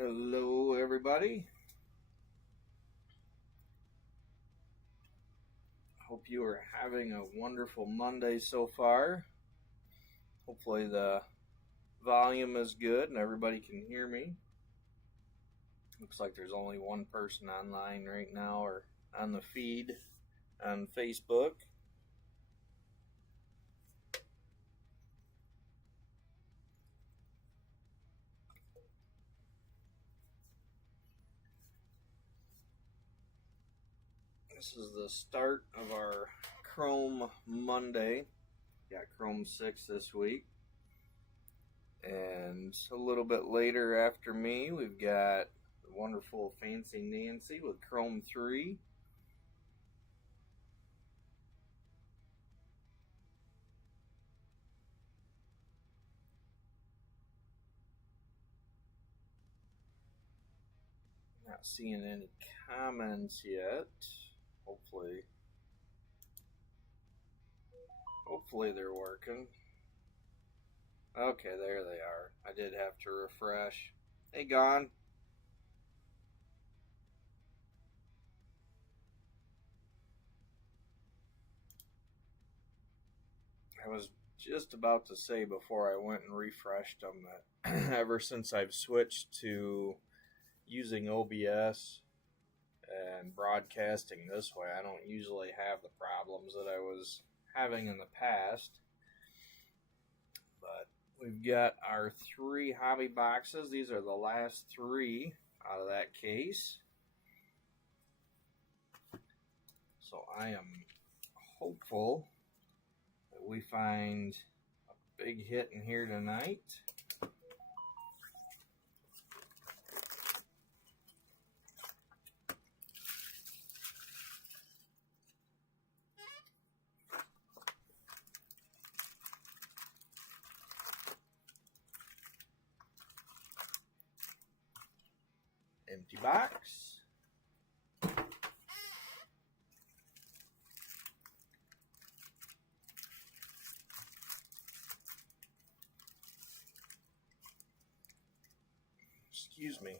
Hello, everybody. Hope you are having a wonderful Monday so far. Hopefully the volume is good and everybody can hear me. Looks like there's only one person online right now or on the feed on Facebook. This is the start of our Chrome Monday. Got Chrome 6 this week. And a little bit later after me, we've got the wonderful Fancy Nancy with Chrome 3. Not seeing any comments yet. Hopefully they're working. Okay, there they are. I did have to refresh. Hey, Gone. I was just about to say before I went and refreshed them that ever since I've switched to using OBS and broadcasting this way, I don't usually have the problems that I was having in the past. But we've got our 3 hobby boxes. These are the last 3 out of that case. So I am hopeful that we find a big hit in here tonight. Empty box. Excuse me.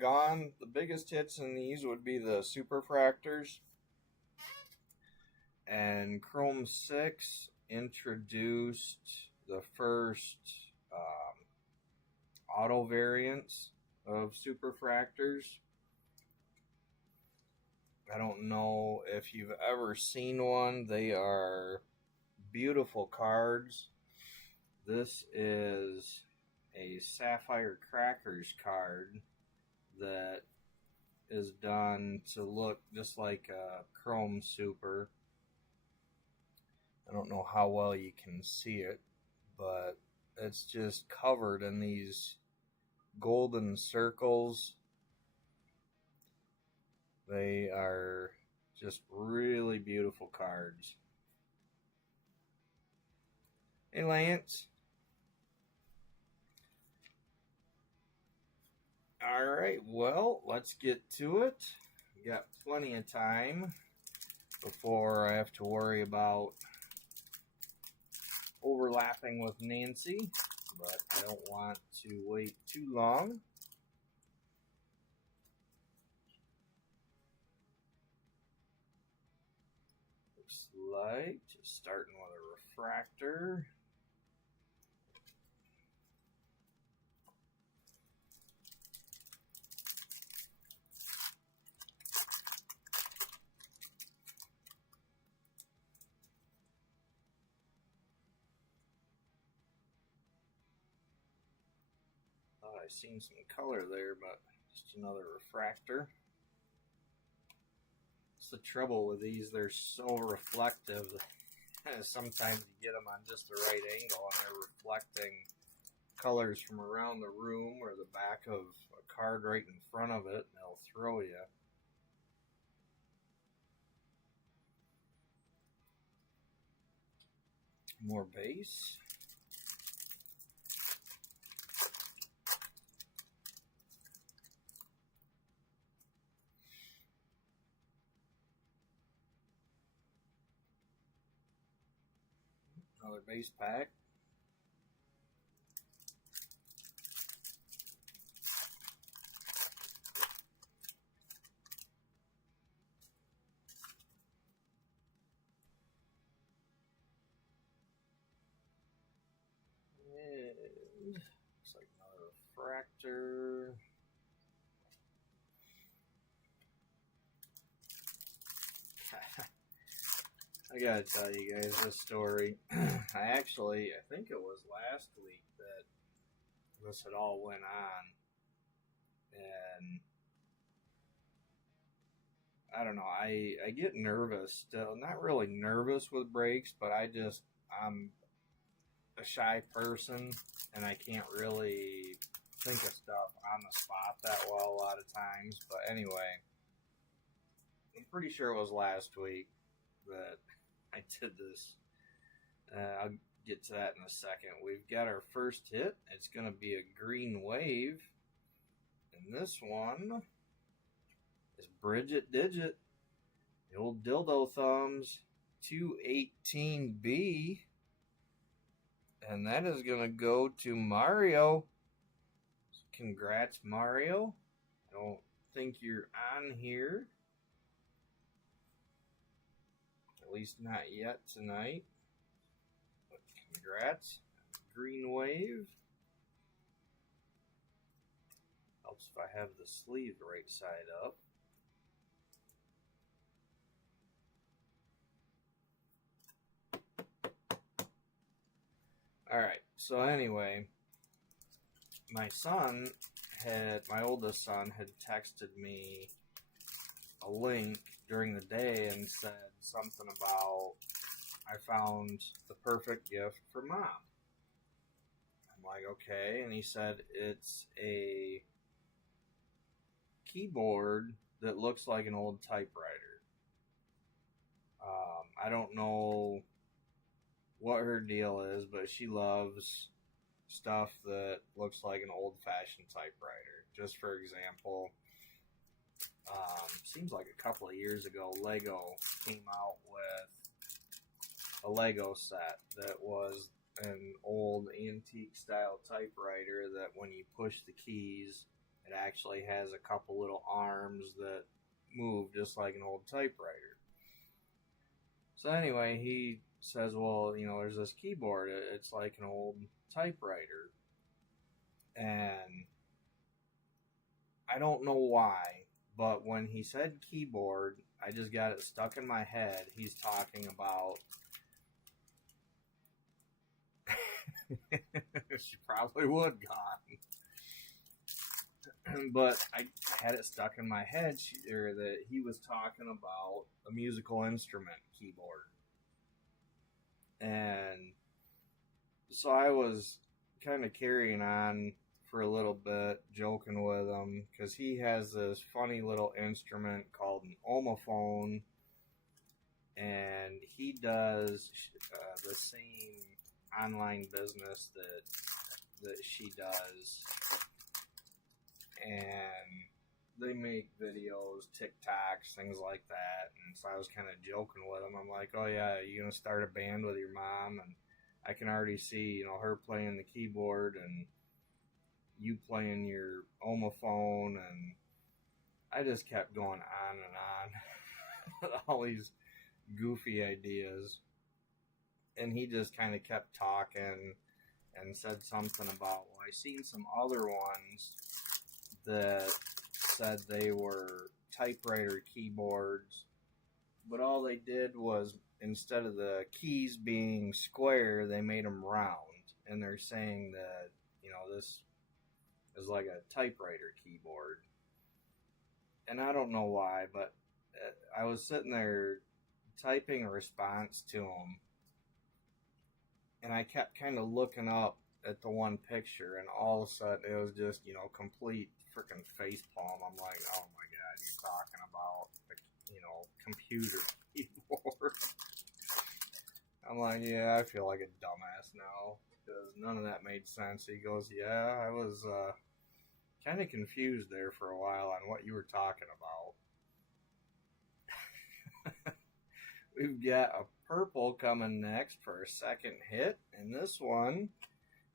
Gone. The biggest hits in these would be the superfractors. And Chrome 6 introduced the first auto variants of superfractors. I don't know if you've ever seen one. They are beautiful cards. This is a Sapphire Crackers card that is done to look just like a Chrome Super. I don't know how well you can see it, but it's just covered in these golden circles. They are just really beautiful cards. Hey, Lance. All right, well, let's get to it. We got plenty of time before I have to worry about overlapping with Nancy, but I don't want to wait too long. Looks like just starting with a refractor. Thought I seen some color there, but just another refractor. It's the trouble with these, they're so reflective. Sometimes you get them on just the right angle and they're reflecting colors from around the room or the back of a card right in front of it, and they'll throw you. More base. Another base pack. looks like another refractor. I gotta tell you guys this story. I think it was last week that this had all went on, and I don't know, I get nervous still. Not really nervous with breaks, but I'm a shy person, and I can't really think of stuff on the spot that well a lot of times. But anyway, I'm pretty sure it was last week that I did this. I'll get to that in a second. We've got our first hit. It's going to be a green wave. And this one is Bridget Digit, the old dildo thumbs, 218B. And that is going to go to Mario. So congrats, Mario. I don't think you're on here. At least not yet tonight. But congrats. Green wave. Helps if I have the sleeve right side up. Alright, so anyway, my oldest son had texted me a link during the day and said something about, I found the perfect gift for Mom. I'm like, okay, and he said it's a keyboard that looks like an old typewriter. I don't know what her deal is, but she loves stuff that looks like an old-fashioned typewriter. Just for example, seems like a couple of years ago, Lego came out with a Lego set that was an old antique style typewriter that when you push the keys, it actually has a couple little arms that move just like an old typewriter. So anyway, he says, well, you know, there's this keyboard. It's like an old typewriter. And I don't know why, but when he said keyboard, I just got it stuck in my head. He's talking about... She probably would gone. But I had it stuck in my head that he was talking about a musical instrument keyboard. And so I was kind of carrying on for a little bit, joking with him, because he has this funny little instrument called an omophone, and he does the same online business that she does. And they make videos, TikToks, things like that. And so I was kind of joking with him. I'm like, oh yeah, you gonna start a band with your mom? And I can already see, you know, her playing the keyboard and you playing your omophone. And I just kept going on and on. All these goofy ideas. And he just kind of kept talking and said something about, well, I seen some other ones that said they were typewriter keyboards, but all they did was, instead of the keys being square, they made them round, and they're saying that, you know, this is like a typewriter keyboard. And I don't know why, but I was sitting there typing a response to him, and I kept kind of looking up at the one picture, and all of a sudden it was just, you know, complete freaking facepalm. I'm like, oh my god, you're talking about a, you know, computer keyboard. I'm like, yeah, I feel like a dumbass now because none of that made sense. He goes, yeah, I was kind of confused there for a while on what you were talking about. We've got a purple coming next for a second hit, and this one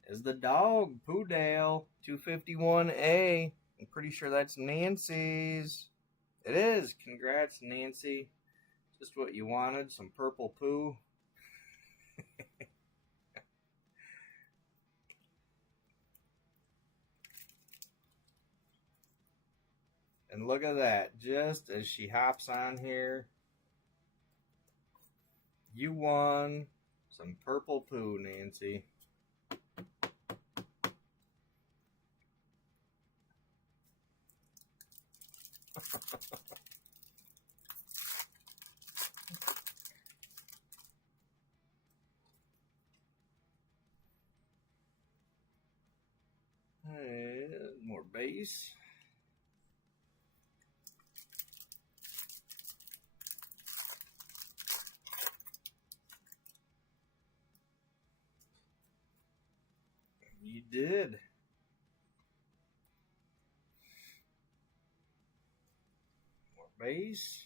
is the dog, Poodale, 251A. I'm pretty sure that's Nancy's. It is. Congrats, Nancy. Just what you wanted, some purple poo. And look at that. Just as she hops on here, you won some purple poo, Nancy. More base. You did. More base.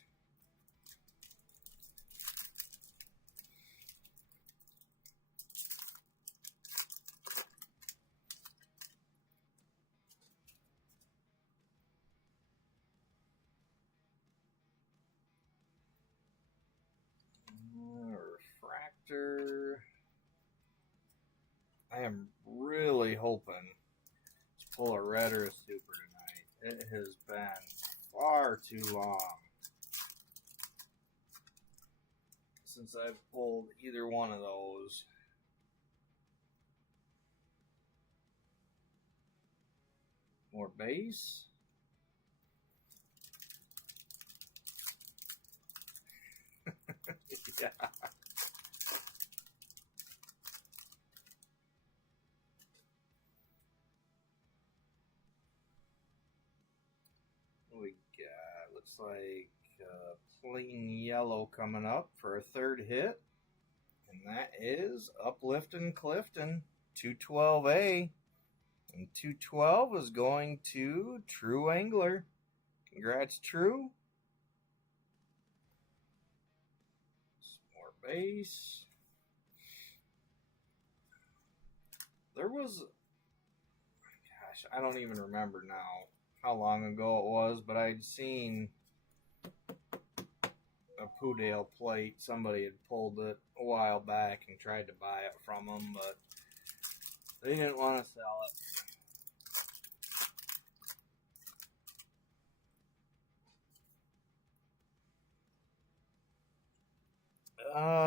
Refractor. I am really hoping to pull a red or a super tonight. It has been far too long since I've pulled either one of those. More base. Yeah. We got, looks like plain yellow coming up for a third hit. And that is Upliftin' Clifton, 212A. And 212 is going to True Angler. Congrats, True. Some more base. There was, gosh, I don't even remember now how long ago it was, but I'd seen a Poodale plate. Somebody had pulled it a while back and tried to buy it from them, but they didn't want to sell it.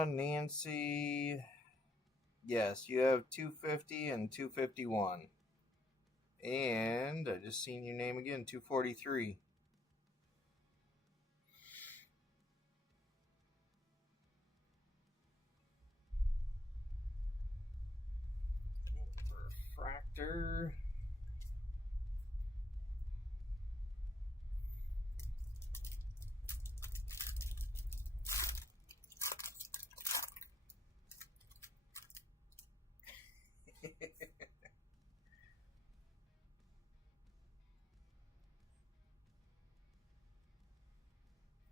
Nancy, yes, you have 250 and 251. And I just seen your name again, 243. Refractor.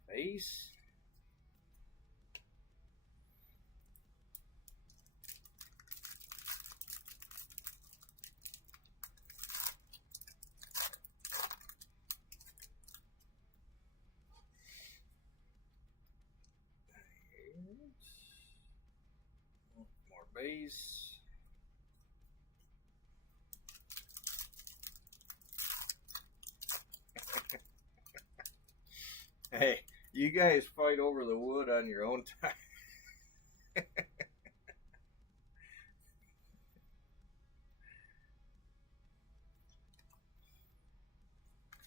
Base. More base. Hey, you guys fight over the wood on your own time.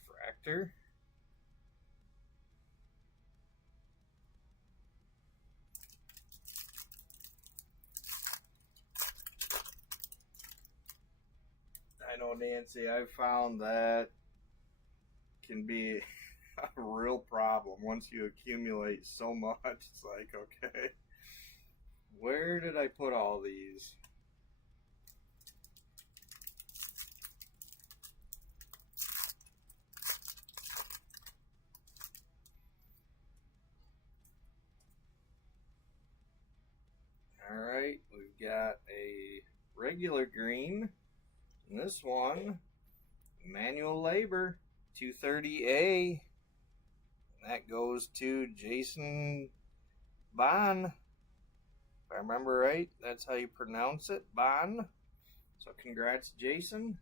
Refractor. I know, Nancy, I've found that can be a real problem once you accumulate so much. It's like, okay, where did I put all these? All right, we've got a regular green. And this one, manual labor, 230A. That goes to Jason Bond. If I remember right, that's how you pronounce it, Bond. So congrats, Jason.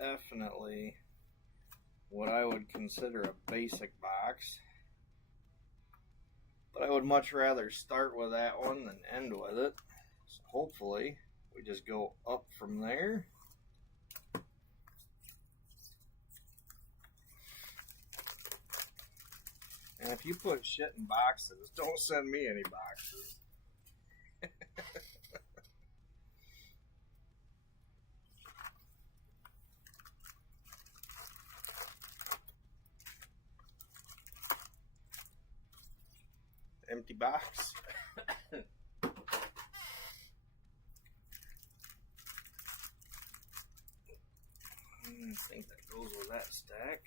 definitely what I would consider a basic box. But I would much rather start with that one than end with it. So hopefully we just go up from there. And if you put shit in boxes, don't send me any boxes. Empty box. I think that goes with that stack.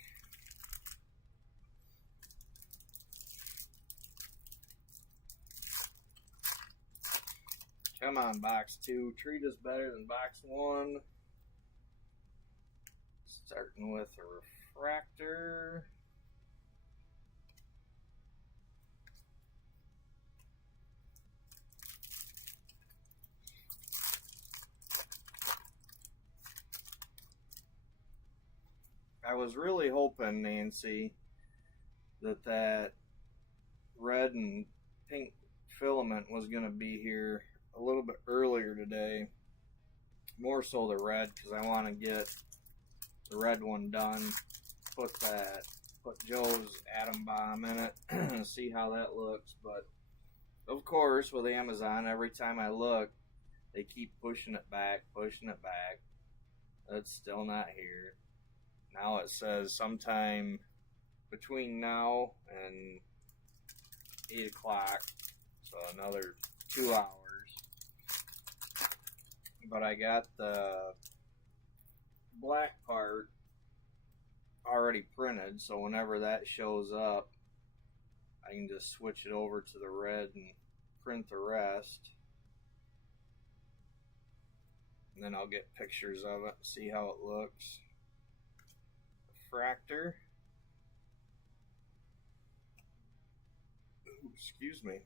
Come on, box 2. Treat us better than box 1. Starting with a refractor. I was really hoping, Nancy, that red and pink filament was going to be here a little bit earlier today. More so the red, because I want to get the red one done. Put Joe's atom bomb in it, see how that looks. But of course, with Amazon, every time I look, they keep pushing it back. It's still not here. Now it says sometime between now and 8 o'clock, so another 2 hours. But I got the black part already printed, so whenever that shows up, I can just switch it over to the red and print the rest. And then I'll get pictures of it, see how it looks. Refractor. Ooh, excuse me.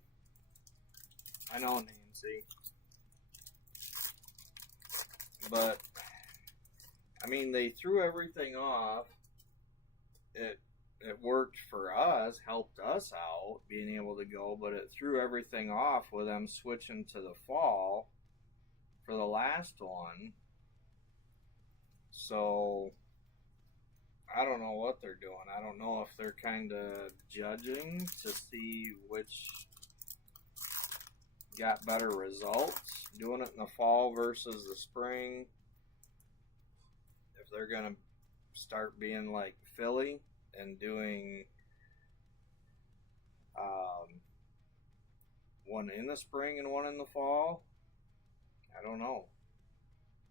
I know, Nancy. But, I mean, they threw everything off. It worked for us, helped us out, being able to go, but it threw everything off with them switching to the fall for the last one. So, I don't know what they're doing. I don't know if they're kind of judging to see which got better results, doing it in the fall versus the spring. If they're going to start being like Philly and doing one in the spring and one in the fall, I don't know.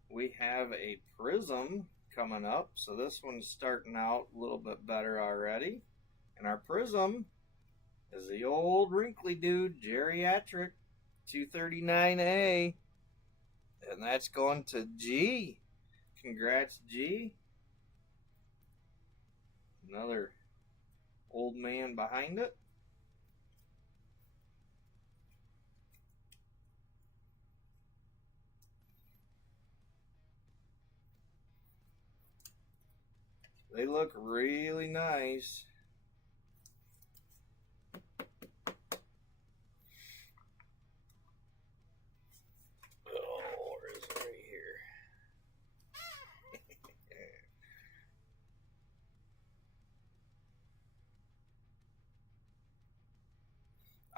We have a Prism coming up, so this one's starting out a little bit better already. And our Prism is the old wrinkly dude, Geriatric 239A, and that's going to G. Congrats, G. Another old man behind it. They look really nice. Oh, where is it? Right here.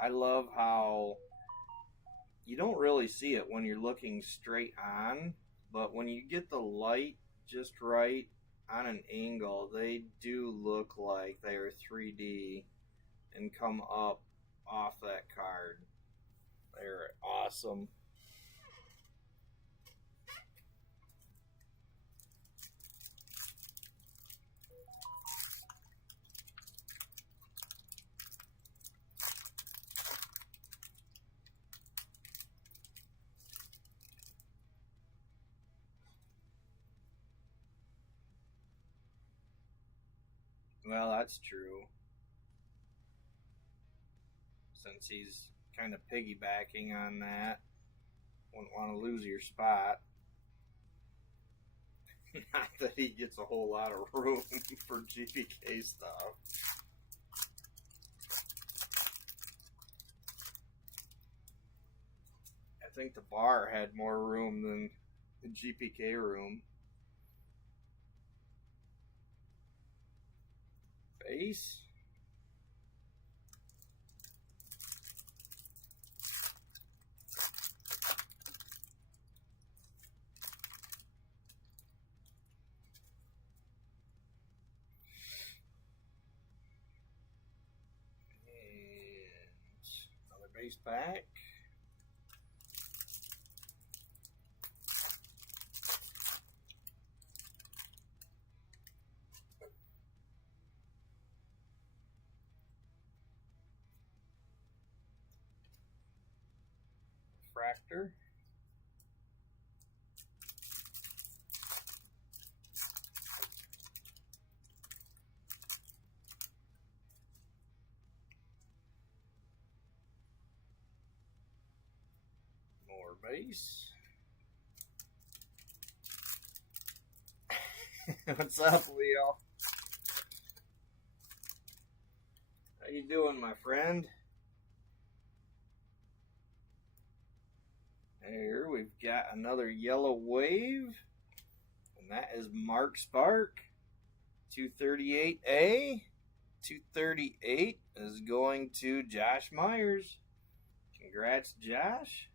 I love how you don't really see it when you're looking straight on, but when you get the light just right on an angle, they do look like they are 3D and come up off that card. They're awesome. Well, that's true. Since he's kind of piggybacking on that, wouldn't want to lose your spot. Not that he gets a whole lot of room for GPK stuff. I think the bar had more room than the GPK room. Base. Another base pack. Refractor. More base. What's up, Leo? How you doing, my friend? Here we've got another yellow wave, and that is Mark Spark, 238A. 238 is going to Josh Myers. Congrats, Josh.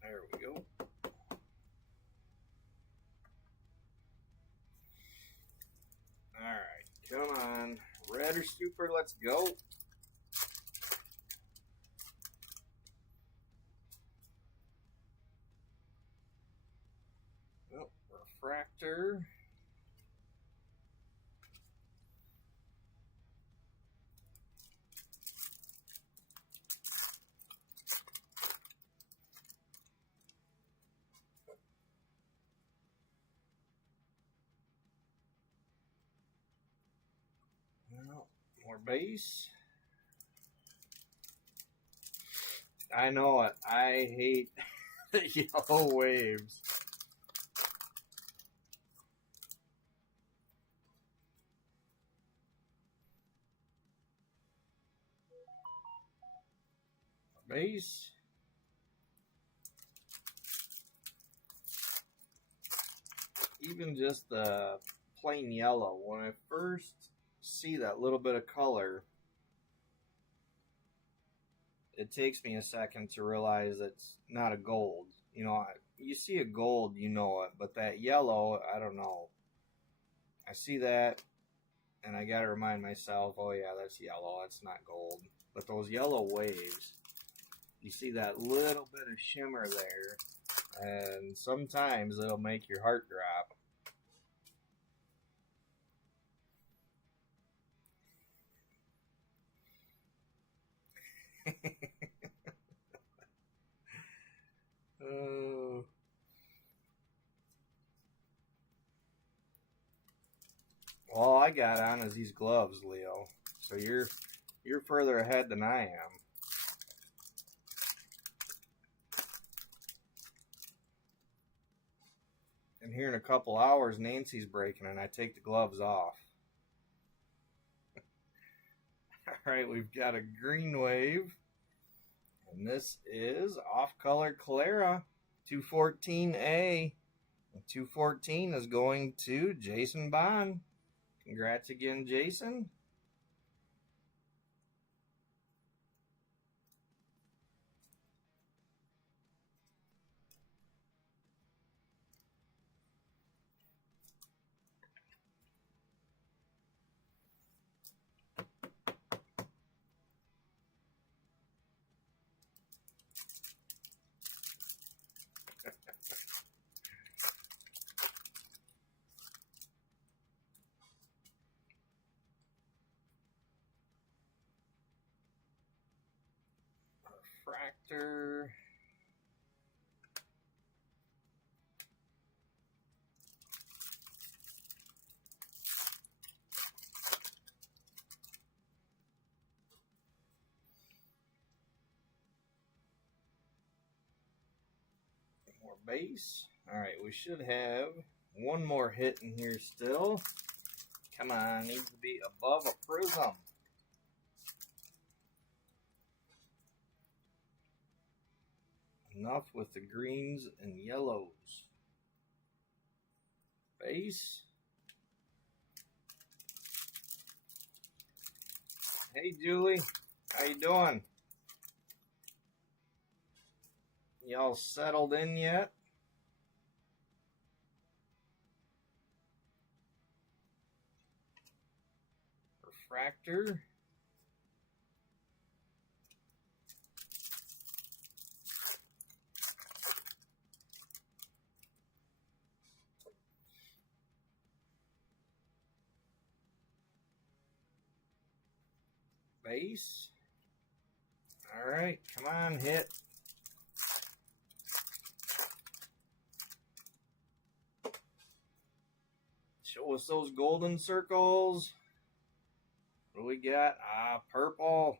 There we go. Alright, come on. Red or super, let's go. Oh, refractor. More base. I know it. I hate yellow waves. Base. Even just the plain yellow, when I first see that little bit of color, it takes me a second to realize it's not a gold. You know, you see a gold, you know it, but that yellow, I don't know. I see that, and I gotta remind myself, oh yeah, that's yellow, that's not gold. But those yellow waves, you see that little bit of shimmer there, and sometimes it'll make your heart drop. All I got on is these gloves, Leo. So you're further ahead than I am. And here in a couple hours, Nancy's breaking and I take the gloves off. Alright, we've got a green wave. And this is off-color Clara, 214A. And 214 is going to Jason Bond. Congrats again, Jason. More base. Alright, we should have one more hit in here still. Come on, needs to be above a prism. Enough with the greens and yellows. Base. Hey Julie, how you doing? Y'all settled in yet? Refractor. Base. All right, come on, hit. Show us those golden circles. What do we got? Purple.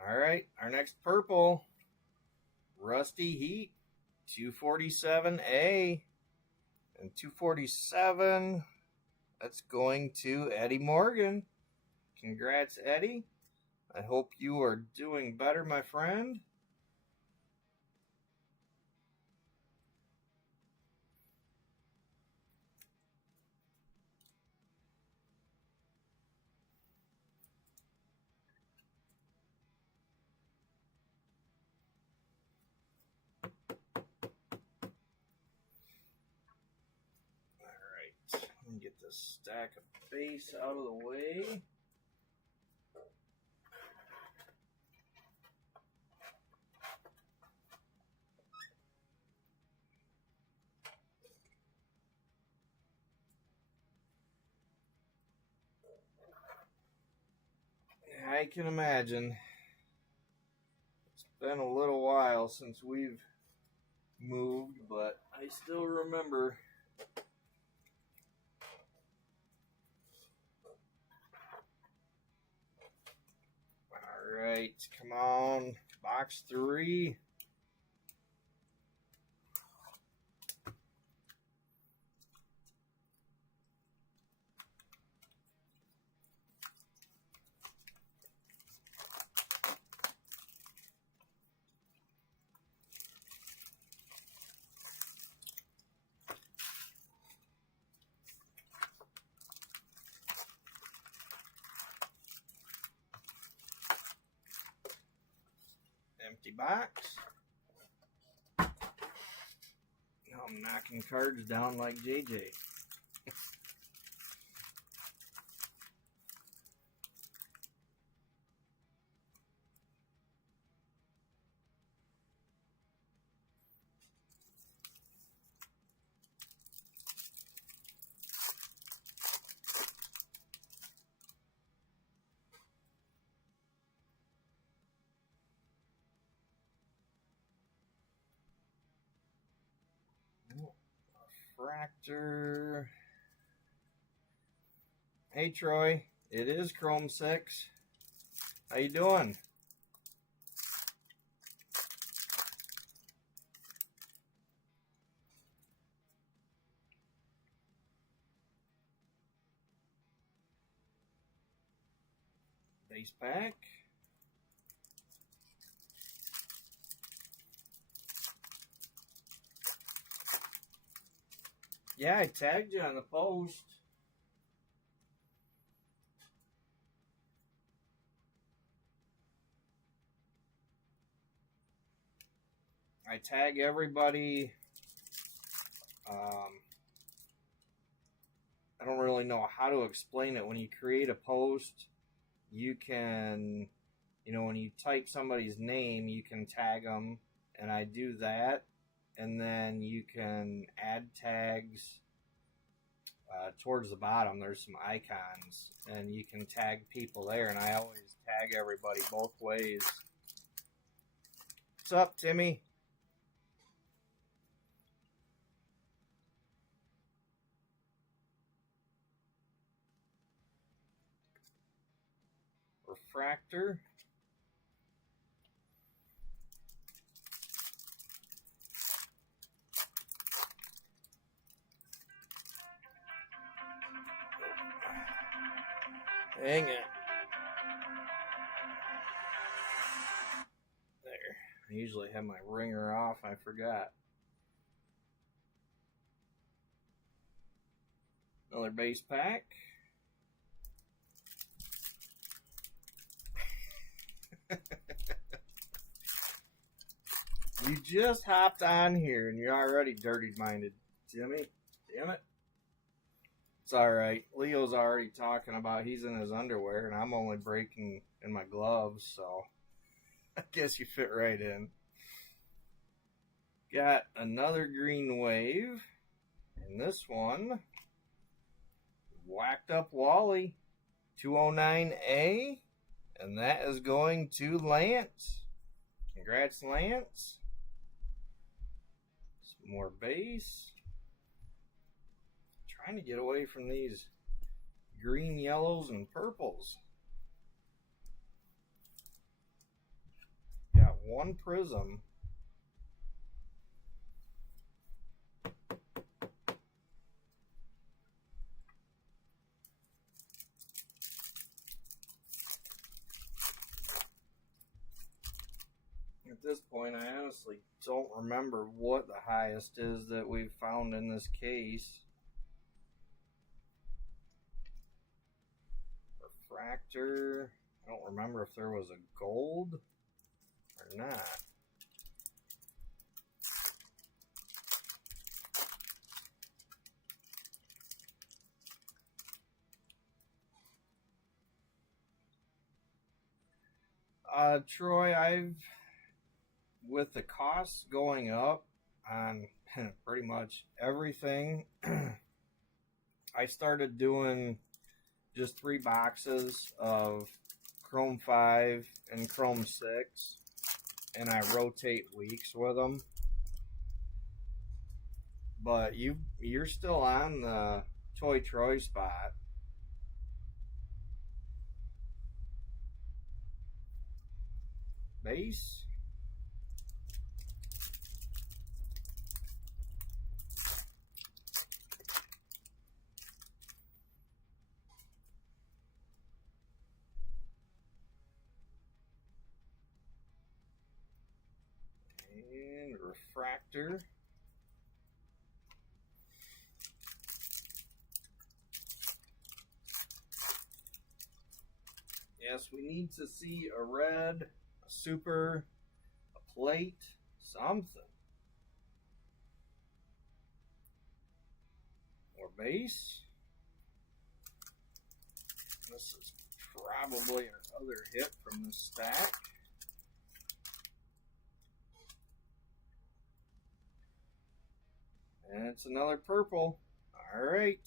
All right, our next purple. Rusty Heat, 247A. And 247, that's going to Eddie Morgan. Congrats, Eddie. I hope you are doing better, my friend. Alright, let me get this stack of base out of the way. I can imagine. It's been a little while since we've moved, but I still remember. Alright, come on. Box 3. Empty box. Now I'm knocking cards down like JJ. Refractor. Hey Troy, it is Chrome 6. How you doing? Base pack. Yeah, I tagged you on the post. I tag everybody. I don't really know how to explain it. When you create a post, you can, when you type somebody's name, you can tag them, and I do that. And then you can add tags towards the bottom. There's some icons, and you can tag people there, and I always tag everybody both ways. What's up, Timmy? Refractor. Hang it. There. I usually have my ringer off. I forgot. Another base pack. You just hopped on here and you're already dirty-minded, Jimmy. Damn it. It's alright. Leo's already talking about he's in his underwear and I'm only breaking in my gloves, so I guess you fit right in. Got another green wave. And this one, whacked up Wally, 209A. And that is going to Lance. Congrats, Lance. Some more base. Trying to get away from these green, yellows, and purples. Got one prism. At this point, I honestly don't remember what the highest is that we've found in this case. Refractor. I don't remember if there was a gold or not. Troy, with the costs going up on pretty much everything, I started doing just 3 boxes of Chrome 5 and Chrome 6, and I rotate weeks with them. But you're still on the Toy Troy spot. Base. And refractor. Yes, we need to see a red, a super, a plate, something. More base. This is probably our other hit from this stack. And it's another purple. Alright.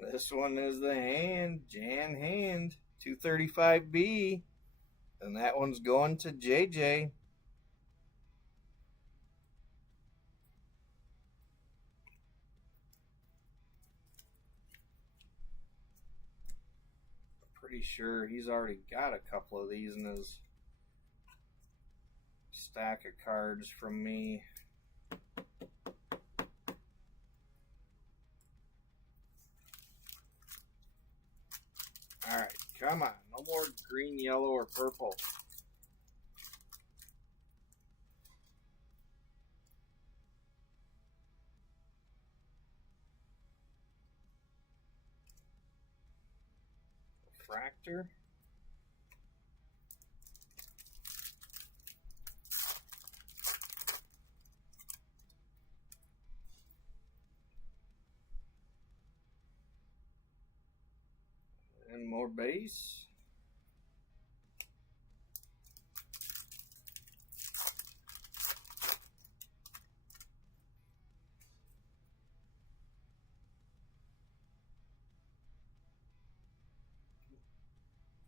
This one is the Jan Hand. 235B. And that one's going to JJ. I'm pretty sure he's already got a couple of these in his stack of cards from me. Alright, come on. No more green, yellow, or purple. Refractor. And more base.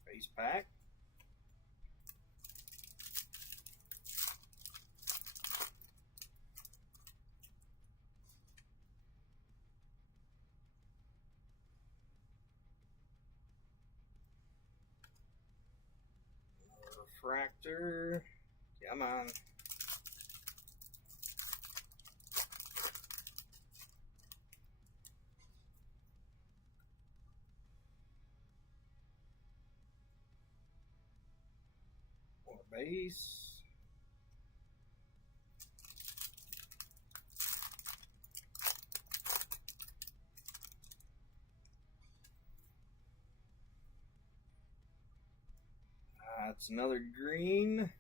Base pack. Refractor. Come on. base. That's another green.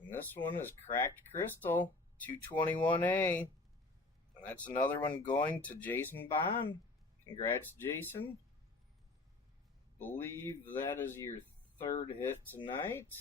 And this one is Cracked Crystal, 221A. And that's another one going to Jason Bond. Congrats, Jason. Believe that is your third hit tonight.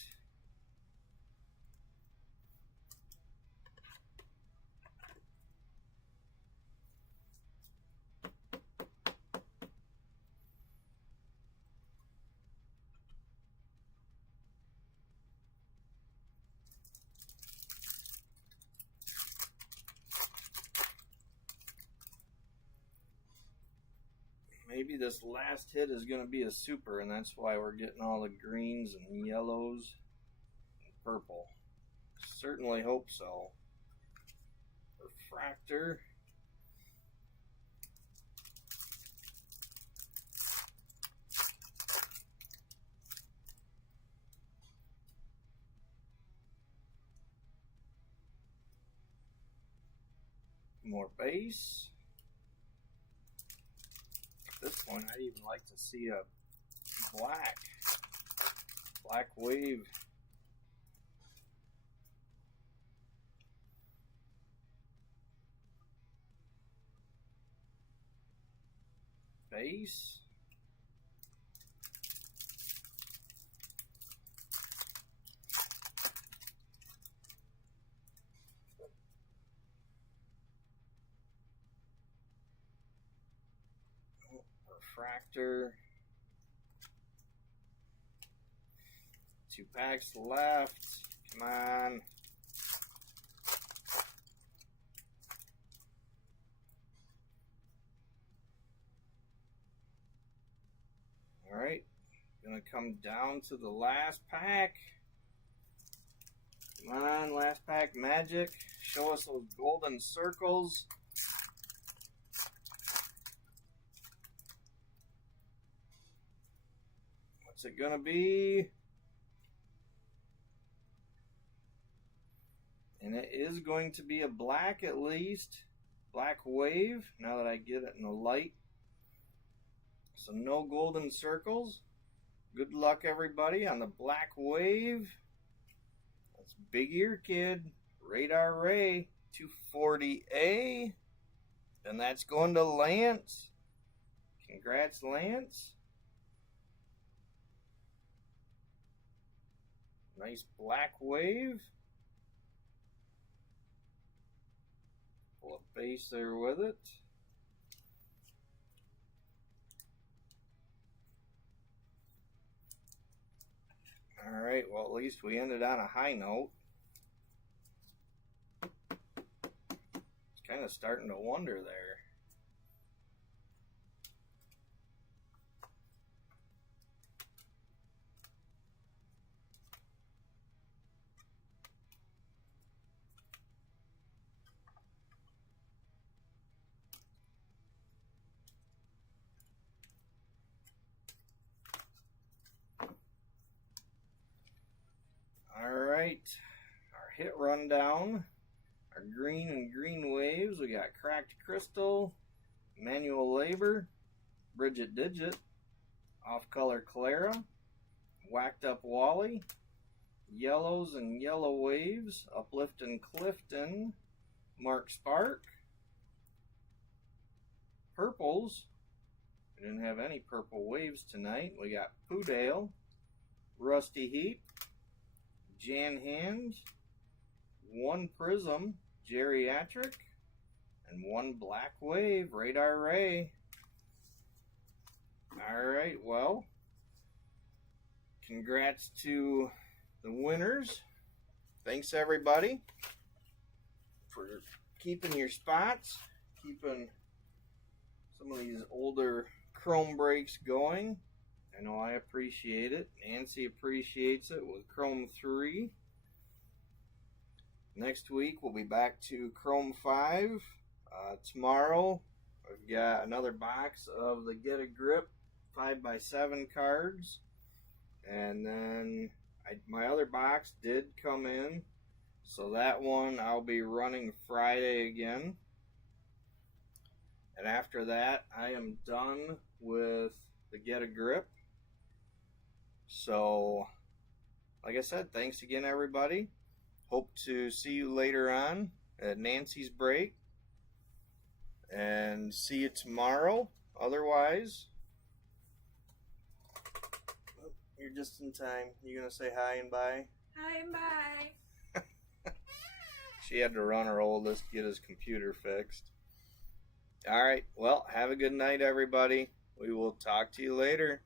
Maybe this last hit is going to be a super, and that's why we're getting all the greens and yellows and purple. Certainly hope so. Refractor. More base. This one, I'd even like to see a black wave. Base. Refractor. 2 packs left. Come on. Alright. Gonna come down to the last pack. Come on, last pack magic. Show us those golden circles. What's it gonna be? And it is going to be a black at least. Black wave, now that I get it in the light. So no golden circles. Good luck everybody on the black wave. That's Big Ear Kid. Radar Ray, 240A. And that's going to Lance. Congrats, Lance. Nice black wave. Pull a base there with it. Alright, well at least we ended on a high note. It's kind of starting to wonder there. Alright, our hit rundown, our green and green waves. We got Cracked Crystal, Manual Labor, Bridget Digit, Off Color Clara, Whacked Up Wally, yellows and yellow waves, Uplift and Clifton, Mark Spark, purples. We didn't have any purple waves tonight. We got Poodale, Rusty Heap, Jan Hand, 1 Prism, Geriatric, and 1 Black Wave, Radar Ray. Alright, well, congrats to the winners. Thanks everybody for keeping your spots, keeping some of these older Chrome breaks going. I know I appreciate it. Nancy appreciates it with Chrome 3. Next week we'll be back to Chrome 5. Tomorrow we've got another box of the Get a Grip 5x7 cards. And then My other box did come in, so that one I'll be running Friday again. And after that, I am done with the Get a Grip. So, like I said, thanks again, everybody. Hope to see you later on at Nancy's Break. And see you tomorrow. Otherwise, you're just in time. You gonna say hi and bye? Hi and bye. She had to run her oldest to get his computer fixed. All right. Well, have a good night, everybody. We will talk to you later.